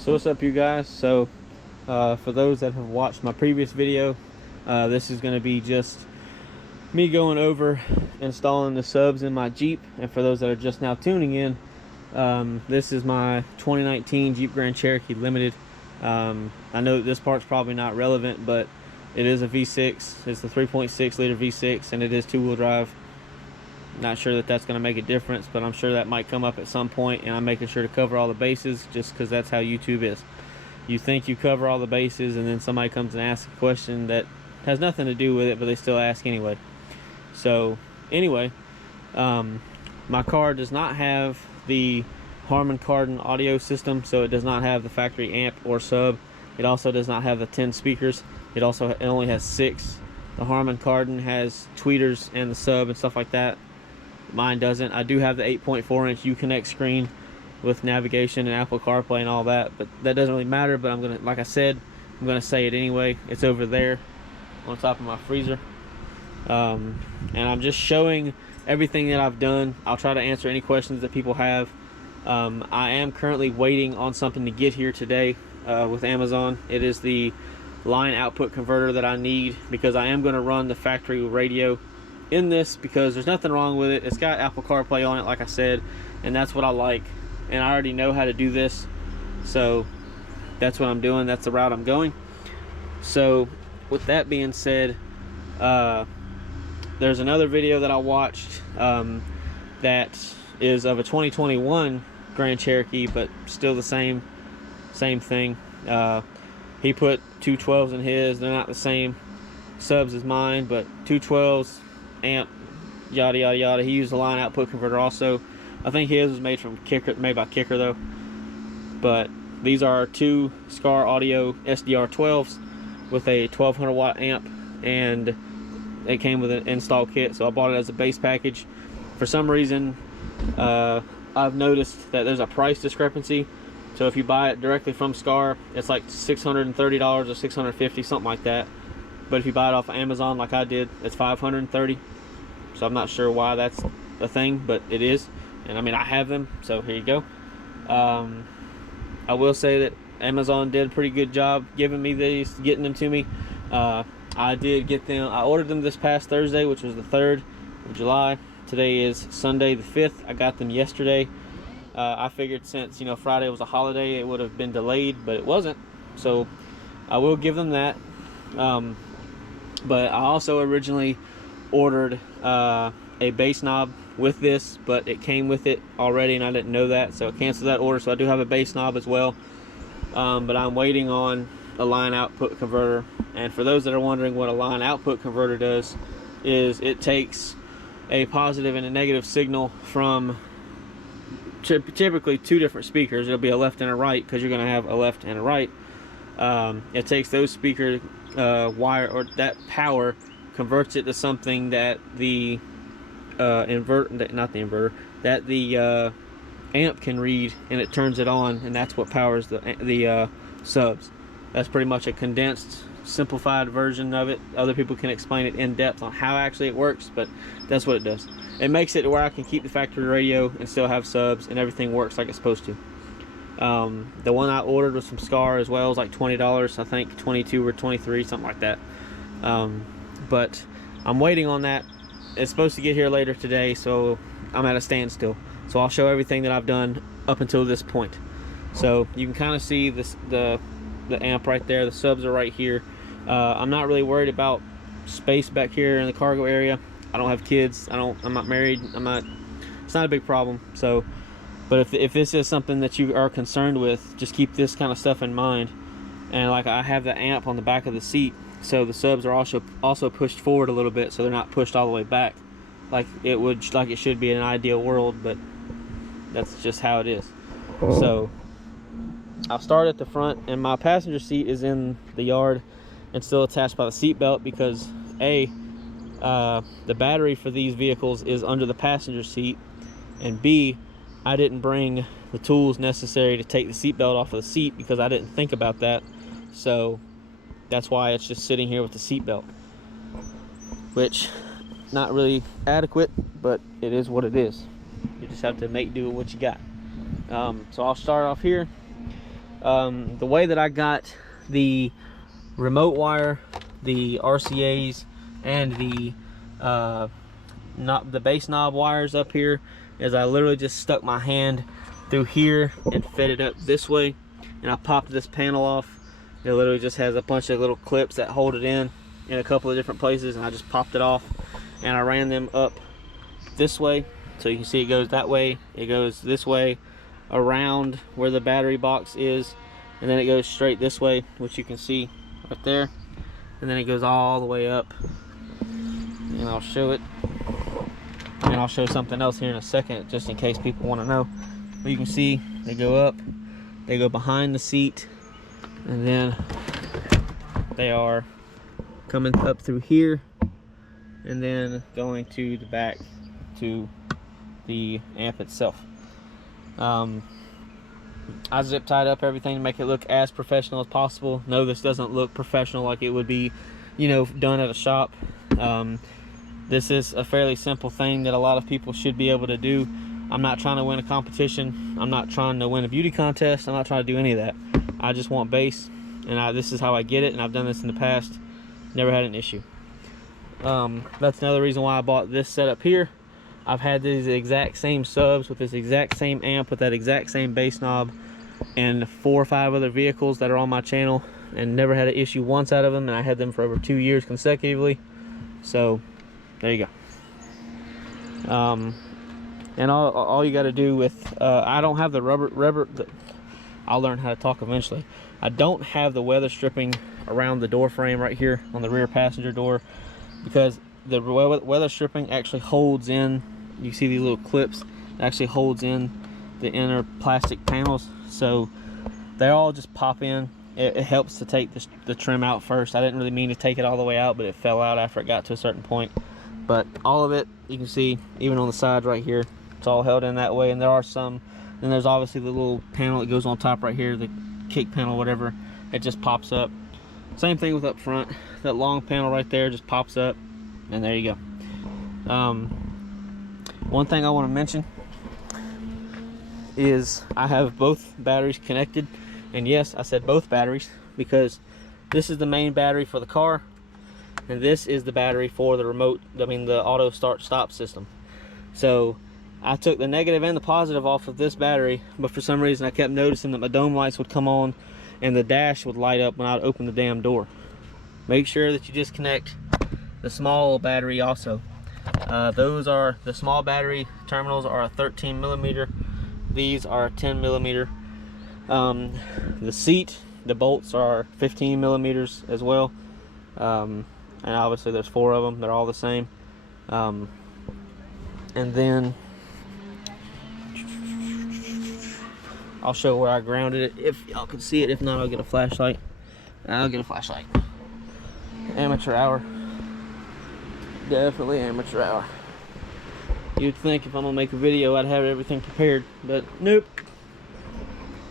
So what's up, you guys? So for those that have watched my previous video, this is going to be just me going over installing the subs in my Jeep. And for those that are just now tuning in, this is my 2019 Jeep Grand Cherokee Limited. I know that this part's probably not relevant, but it is a V6. It's the 3.6 liter V6, and it is two-wheel drive. Not sure that that's going to make a difference, but I'm sure that might come up at some point, and I'm making sure to cover all the bases just because that's how YouTube is. You think you cover all the bases, and then somebody comes and asks a question that has nothing to do with it, but they still ask anyway. So anyway, my car does not have the Harman Kardon audio system, so it does not have the factory amp or sub. It also does not have the 10 speakers. It only has 6. The Harman Kardon has tweeters and the sub and stuff like that. Mine doesn't. I do have the 8.4-inch Uconnect screen with navigation and Apple CarPlay and all that, but that doesn't really matter. But I'm gonna, like I said, I'm gonna say it anyway. It's over there on top of my freezer, and I'm just showing everything that I've done. I'll try to answer any questions that people have. I am currently waiting on something to get here today with Amazon. It is the line output converter that I need, because I am going to run the factory radio in this, because there's nothing wrong with it. It's got Apple CarPlay on it, like I said, and that's what I like, and I already know how to do this, so that's what I'm doing. That's the route I'm going. So with that being said, there's another video that I watched that is of a 2021 Grand Cherokee, but still the same thing. He put 212s in his. They're not the same subs as mine, but 212s, amp, yada yada yada. He used a line output converter also. I think his was made by Kicker though. But these are two Scar Audio SDR 12s with a 1200 watt amp, and it came with an install kit, so I bought it as a base package. For some reason, I've noticed that there's a price discrepancy. So if you buy it directly from Scar, it's like $630 or $650, something like that. But if you buy it off of Amazon like I did, it's $530. So I'm not sure why that's a thing, but it is. And I mean, I have them, so here you go. I will say that Amazon did a pretty good job giving me these, getting them to me. I did get them. I ordered them this past Thursday, which was the 3rd of July. Today is Sunday the 5th. I got them yesterday. I figured since, you know, Friday was a holiday, it would have been delayed, but it wasn't. So I will give them that. But I also originally ordered a base knob with this, but it came with it already, and I didn't know that, so I canceled that order. So I do have a base knob as well. But I'm waiting on a line output converter. And for those that are wondering what a line output converter does, is it takes a positive and a negative signal from typically 2 different speakers. It'll be a left and a right, because you're going to have a left and a right. It takes those speaker wire, or that power, converts it to something that the amp can read, and it turns it on, and that's what powers the subs. That's pretty much a condensed, simplified version of it. Other people can explain it in depth on how actually it works, but that's what it does. It makes it to where I can keep the factory radio and still have subs, and everything works like it's supposed to. The one I ordered was from Scar as well. It was like $20, I think 22 or 23, something like that. But I'm waiting on that. It's supposed to get here later today, so I'm at a standstill. So I'll show everything that I've done up until this point. So you can kind of see this, the amp right there. The subs are right here. I'm not really worried about space back here in the cargo area. I don't have kids. I'm not married. It's not a big problem. So, but if this is something that you are concerned with, just keep this kind of stuff in mind. And like, I have the amp on the back of the seat, so the subs are also pushed forward a little bit, so they're not pushed all the way back like it should be in an ideal world, but that's just how it is. So I'll start at the front, and my passenger seat is in the yard and still attached by the seat belt, because the battery for these vehicles is under the passenger seat, and B, I didn't bring the tools necessary to take the seat belt off of the seat, because I didn't think about that. So that's why it's just sitting here with the seat belt, which not really adequate, but it is what it is. You just have to make do with what you got. So I'll start off here. The way that I got the remote wire, the RCAs, and the base knob wires up here is I literally just stuck my hand through here and fed it up this way, and I popped this panel off. It literally just has a bunch of little clips that hold it in a couple of different places, and I just popped it off and I ran them up this way, so you can see it goes that way, it goes this way around where the battery box is, and then it goes straight this way, which you can see right there, and then it goes all the way up. And I'll show it, and I'll show something else here in a second just in case people want to know. But you can see they go up, they go behind the seat, and then they are coming up through here and then going to the back to the amp itself. I zip tied up everything to make it look as professional as possible. No, this doesn't look professional like it would be, you know, done at a shop. This is a fairly simple thing that a lot of people should be able to do. I'm not trying to win a competition. I'm not trying to win a beauty contest. I'm not trying to do any of that. I just want bass, and this is how I get it, and I've done this in the past. Never had an issue. That's another reason why I bought this setup here. I've had these exact same subs with this exact same amp with that exact same bass knob and 4 or 5 other vehicles that are on my channel, and never had an issue once out of them, and I had them for over 2 years consecutively. So there you go. And all you got to do with I don't have the rubber I'll learn how to talk eventually. I don't have the weather stripping around the door frame right here on the rear passenger door, because the weather stripping actually holds in, you see these little clips, it actually holds in the inner plastic panels, so they all just pop in. It helps to take the trim out first. I didn't really mean to take it all the way out, but it fell out after it got to a certain point. But all of it, you can see, even on the side right here, it's all held in that way. And there are some, then there's obviously the little panel that goes on top right here, the kick panel, whatever, it just pops up. Same thing with up front, that long panel right there just pops up, and there you go. One thing I want to mention is I have both batteries connected, and yes, I said both batteries because this is the main battery for the car, and this is the battery for the remote, the auto start stop system. So I took the negative and the positive off of this battery, but for some reason I kept noticing that my dome lights would come on and the dash would light up when I would open the damn door. Make sure that you disconnect the small battery also. Those are the small battery terminals are a 13 millimeter. These are 10 millimeter. The seat, the bolts are 15 millimeters as well. And obviously there's 4 of them. They're all the same. And then I'll show where I grounded it if y'all can see it. If not, I'll get a flashlight. I'll get a flashlight. Amateur hour. Definitely amateur hour. You'd think if I'm gonna make a video I'd have everything prepared, but nope.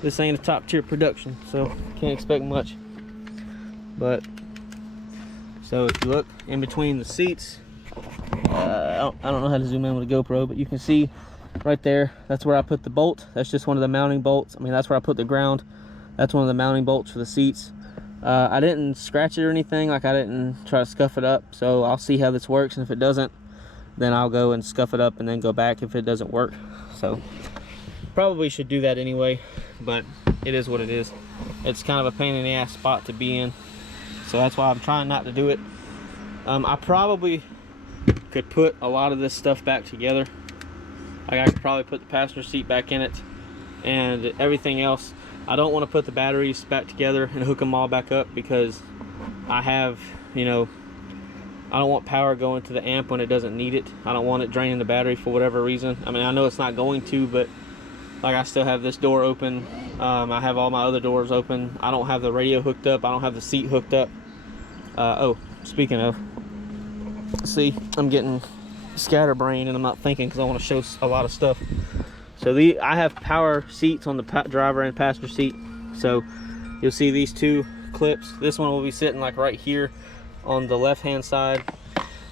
This ain't a top tier production, so can't expect much. But so if you look in between the seats, I don't know how to zoom in with a GoPro, but you can see right there, that's where I put the bolt. That's just one of the mounting bolts. That's where I put the ground. That's one of the mounting bolts for the seats. I didn't scratch it or anything, like I didn't try to scuff it up, so I'll see how this works, and if it doesn't, then I'll go and scuff it up and then go back if it doesn't work. So probably should do that anyway, but it is what it is. It's kind of a pain in the ass spot to be in, so that's why I'm trying not to do it. I probably could put a lot of this stuff back together. Like I could probably put the passenger seat back in it and everything else. I don't want to put the batteries back together and hook them all back up, because I have, I don't want power going to the amp when it doesn't need it. I don't want it draining the battery for whatever reason. I know it's not going to, but like I still have this door open. I have all my other doors open. I don't have the radio hooked up. I don't have the seat hooked up. Oh, speaking of, see, I'm getting scatterbrained and I'm not thinking because I want to show a lot of stuff. So I have power seats on the driver and passenger seat. So you'll see these 2 clips. This one will be sitting like right here on the left hand side,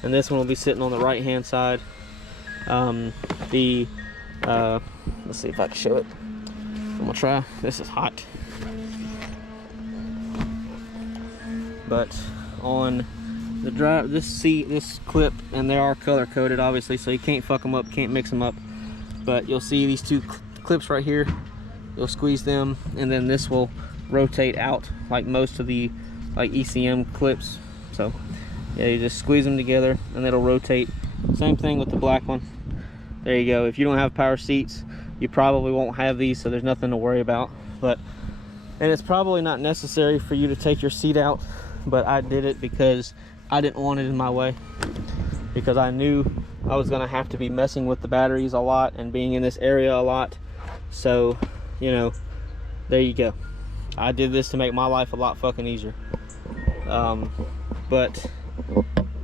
and this one will be sitting on the right hand side. Let's see if I can show it. I'm gonna try. This is hot. But on the drive, this seat, this clip, and they are color coded obviously, so you can't fuck them up, can't mix them up. But you'll see these two clips right here. You'll squeeze them, and then this will rotate out like most of the like ECM clips. So yeah, you just squeeze them together and it'll rotate. Same thing with the black one. There you go. If you don't have power seats, you probably won't have these, so there's nothing to worry about. And it's probably not necessary for you to take your seat out, but I did it because I didn't want it in my way, because I knew I was gonna have to be messing with the batteries a lot and being in this area a lot. So, you know, there you go. I did this to make my life a lot fucking easier. But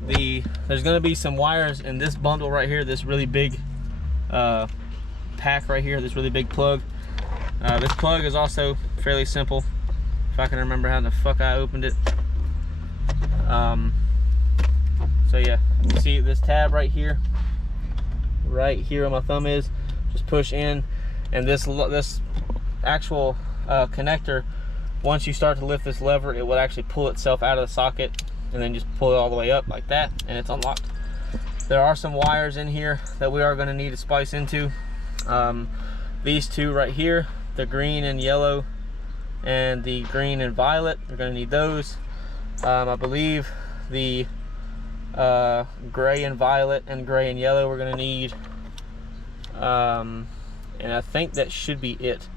there's gonna be some wires in this bundle right here, this really big pack right here, this really big plug. This plug is also fairly simple, if I can remember how the fuck I opened it. So yeah, you see this tab right here where my thumb is, just push in, and this actual connector, once you start to lift this lever, it will actually pull itself out of the socket, and then just pull it all the way up like that, and it's unlocked. There are some wires in here that we are going to need to splice into. These two right here, the green and yellow and the green and violet, we're going to need those. I believe the gray and violet and gray and yellow we're going to need, and I think that should be it.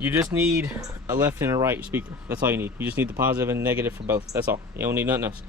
You just need a left and a right speaker. That's all you need. You just need the positive and negative for both. That's all. You don't need nothing else.